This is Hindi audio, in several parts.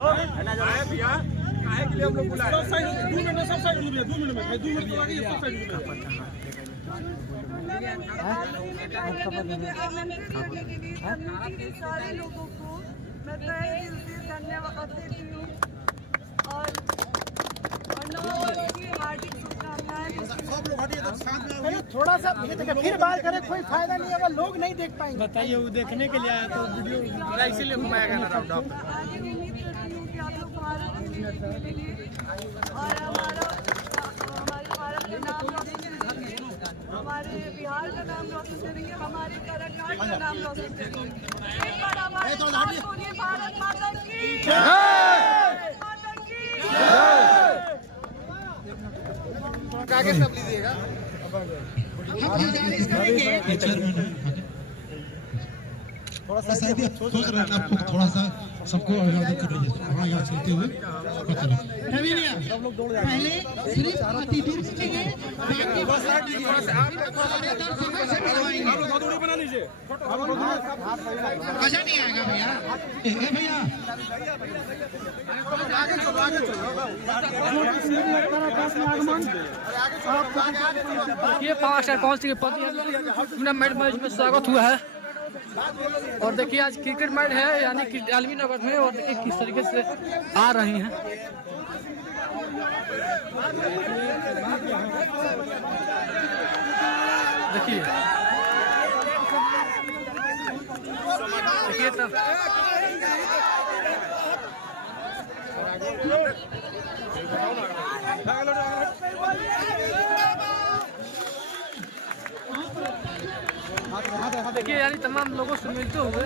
भैया काहे के लिए हम लोग बुलाए? सब साइड 2 मिनट में, सब साइड 2 मिनट में, 2 मिनट तो आगे सब साइड सारे लोगों को मैं तहे दिल से धन्यवाद देती हूँ और हार्दिक शुभकामनाएं। थोड़ा सा फिर बात करें, कोई फायदा नहीं होगा, लोग नहीं देख पाएंगे। बताइए, वो देखने के लिए आया तो वीडियो इसीलिए घुमाया गया ना डॉक्टर। आगे उम्मीद करती हूँ कि आप लोग भारत के लिए और हमारे भारत के नाम रोशन करेंगे, हमारे बिहार का नाम रोशन करेंगे, हमारे कर्नाटक का नाम रोशन करेंगे। एक बार हमारे भारत माता की जय, माता की जय। आगे सब लीजिएगा। थोड़ा सा सोच रहे हैं आपको, थोड़ा सा सबको अभिवादन कर लीजिए। हाँ, यहाँ चलते हुए सब लोग दौड़ पहले सिर्फ अतिथि रुकेंगे, बना लीजिए। मजा नहीं आएगा भैया। भैया ये 5 स्टार कौन सी टूर्नामेंट मैच में स्वागत हुआ है। और देखिए आज क्रिकेट मैच है, यानी कि आलमी नगर में, और देखिए किस तरीके से आ रहे हैं। देखिए देखिए तब देखिए यानी तमाम लोगों से मिलते हुए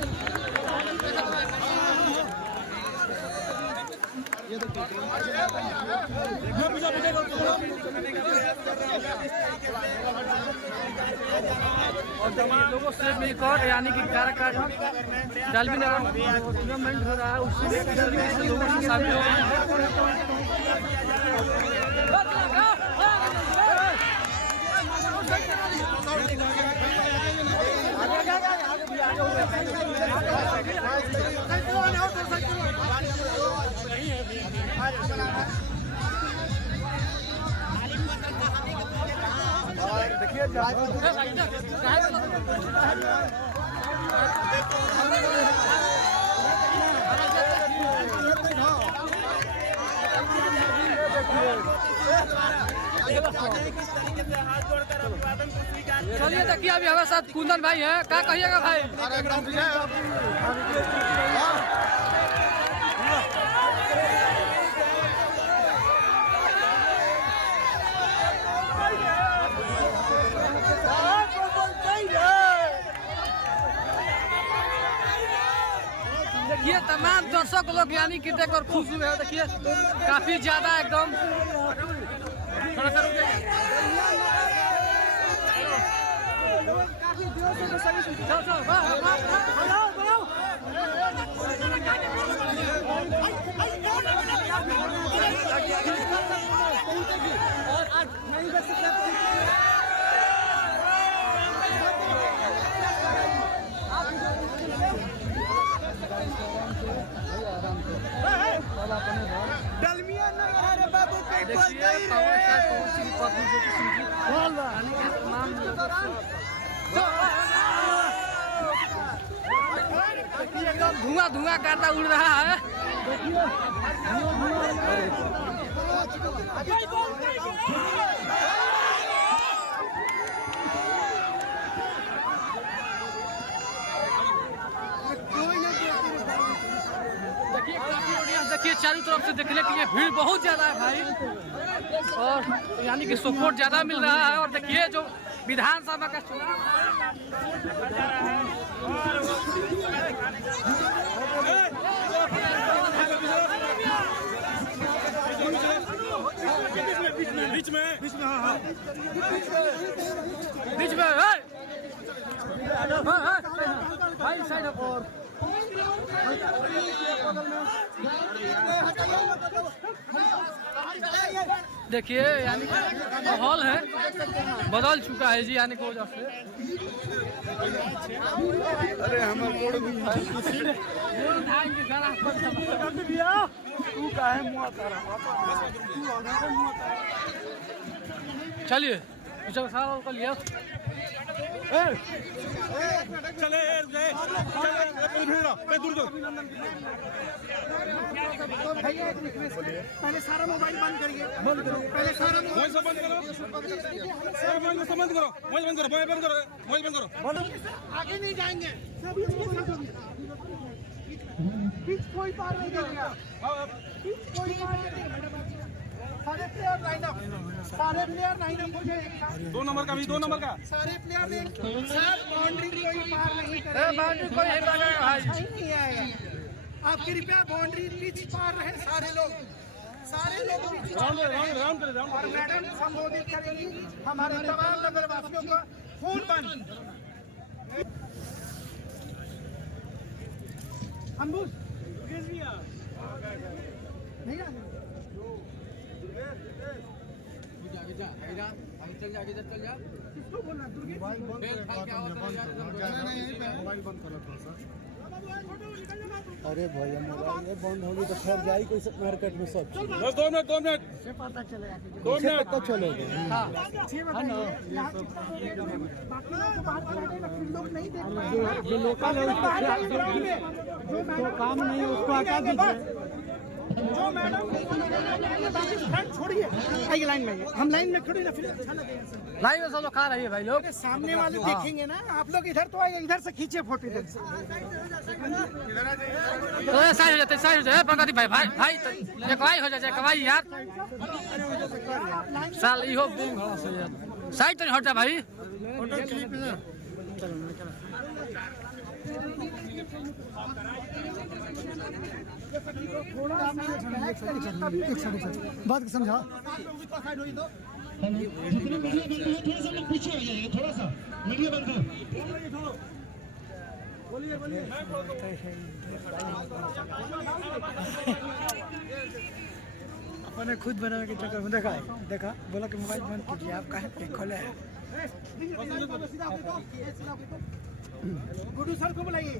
और तमाम लोगों से मिलकर, यानी कि काराकाट डालवी नगर टूर्नामेंट हो रहा है, उससे लोगों से शामिल हो रहे हैं। देखिए चलिए देखिए अभी हमारे साथ कुंदन भाई है, क्या कहिएगा भाई? देखिए तमाम दर्शक लोग यानी कि देखकर खुश हुए हैं। देखिए काफी ज्यादा एकदम डलमिया नगर है बाबू के धुआं धुआं करता उड़ रहा है। देखिए चारों तरफ से देखने के लिए भीड़ बहुत ज्यादा है भाई, और यानी कि सपोर्ट ज्यादा मिल रहा है। और देखिए जो विधानसभा का चुनाव बीच में हाँ बीच में भाई साइड और देखिए यानी माहौल है बदल चुका है जी आने की वजह से। अरे हमारे मोड़ भी तू का है मुआ तारा चलिए सारा कर लिया। चले पहले सारा मोबाइल बंद करिए, पहले सारा मोबाइल बंद करो, मोबाइल बंद करो। आगे नहीं जाएंगे, कोई पार नहीं करेगा, कोई पार नहीं करेगा। सारे प्लेयर लाइन अप, सारे प्लेयर लाइन अप हो जाएंगे। 2 नंबर का भी 2 नंबर का सारे प्लेयर सर बाउंड्री कोई पार नहीं करेगा, बाउंड्री कोई नहीं मांगेगा भाई। नहीं आएगा। आप कृपया बाउंड्री पिच पार रहे सारे लोग पिच पार रहे। और मैडम संबोधित करेंगी हमारे तमाम नगरवासियों का फोन बंद। अम्बुज नहीं किसको बोलना? अरे भैया मोबाइल ये बंद होगी तो फिर जाई कोई मार्केट में सब चीज। बस 2 मिनट 2 मिनट से पता चलेगा कि 2 मिनट पता चलेगा। ये बताइए यहाँ कितना बाकी लोग तो बाहर चले गए, लेकिन लोग नहीं देख पाए। जो लोकल है जो काम नहीं है उसको हटा दीजिए। जो मैडम बाकी फ्रंट छोड़िए, आइए लाइन में, हम लाइन में खड़े ना फिर अच्छा लगेगा। लाइन में सब लोग खा रही है भाई लोग। सामने वाले देखेंगे ना, आप लोग इधर तो आइए, इधर से खींचे फोटो इधर से। तो साइड हो जाते प्रगति भाई भाई भाई ये कमाई हो जाए कमाई यार साल इहो साइड तो नहीं हटता भाई। बात समझा। जितने मीडिया बंद है थोड़ा सा लोग पीछे हो जाइए, थोड़ा सा मीडिया बंद करो। अपने खुद बनाने के चक्कर में देखा बोला कि मोबाइल बंद कीजिए, आप कहे खोले है। गुड्डू सर को बुलाइए।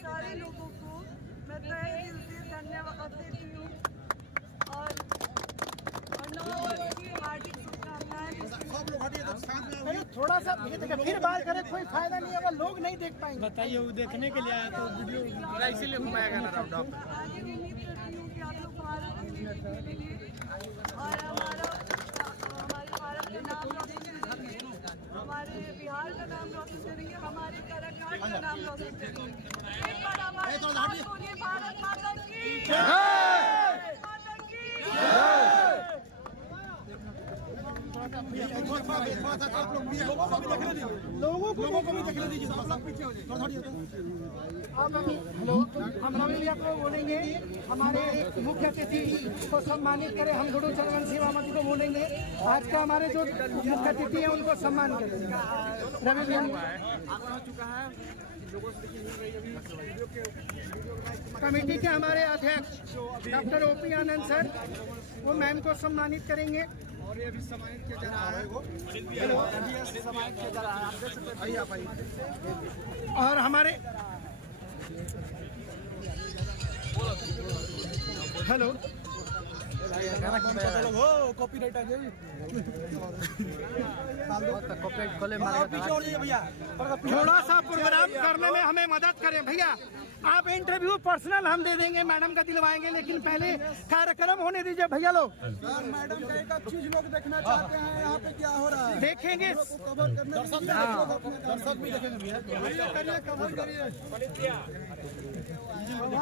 सारे लोगों को मैं तहे दिल से धन्यवाद देती हूँ और हार्दिक शुभकामनाएं। थोड़ा सा फिर बात करें, कोई फायदा नहीं होगा, लोग नहीं देख पाएंगे। बताइए वो देखने के लिए आया तो वीडियो इसीलिए घुमाएगा ना। आगे उम्मीद करती हूँ कि आप लोग भारत खेलेंगे और हमारे भारत का नाम रोशन करेंगे, हमारे बिहार का नाम रोशन करेंगे, हमारे उत्तराखंड का नाम रोशन करेंगे। एक बार हमारे भारत माता की जय। लोगों को भी देखने दीजिए। हेलो, हम रवि आप लोग बोलेंगे, हमारे मुख्य अतिथि को सम्मानित करें। हम गुरु चरण सेवामती को बोलेंगे, आज का हमारे जो मुख्य अतिथि हैं उनको सम्मान करें। रवि कमेटी के हमारे अध्यक्ष डॉक्टर ओपी आनंद सर, वो मैम को सम्मानित करेंगे। और ये अभी सम्मानित किया जा रहा है और हमारे हेलो कॉपीराइट आ जाएगी। थोड़ा सा प्रोग्राम करने में हमें मदद करें भैया। आप इंटरव्यू पर्सनल हम दे देंगे, मैडम का दिलवाएंगे, लेकिन पहले कार्यक्रम होने दीजिए भैया लोग। मैडम का एक चीज लोग देखना चाहते हैं, यहाँ पे क्या हो रहा है देखेंगे। दर्शक भी देखेंगे।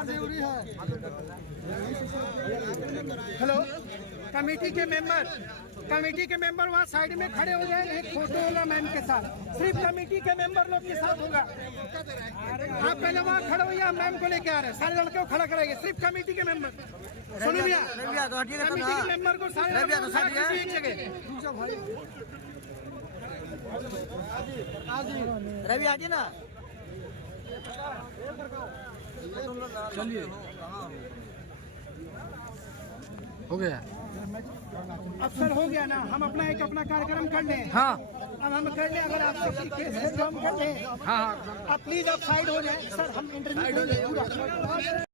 जरूरी है। हेलो, कमेटी के मेंबर वहाँ साइड में खड़े हो जाए, एक फोटो होगा मैम के साथ, सिर्फ कमेटी के मेंबर लोग के साथ होगा। आप पहले वहाँ खड़े हो या मैम को लेके आ रहे हैं, सारे लड़के को खड़ा कराएंगे, सिर्फ कमेटी के मेंबर। सुनिए भैया, कमेटी के मेंबर को सारे एक जगह। रवि आगे ना चलिए हो गया। अब सर हो गया ना, हम अपना कार्यक्रम कर लें। हाँ अब हम कर लें, अगर आप केस है तो हम कर लें। हाँ हाँ आप प्लीज आप साइड हो जाए सर, हम इंटरव्यू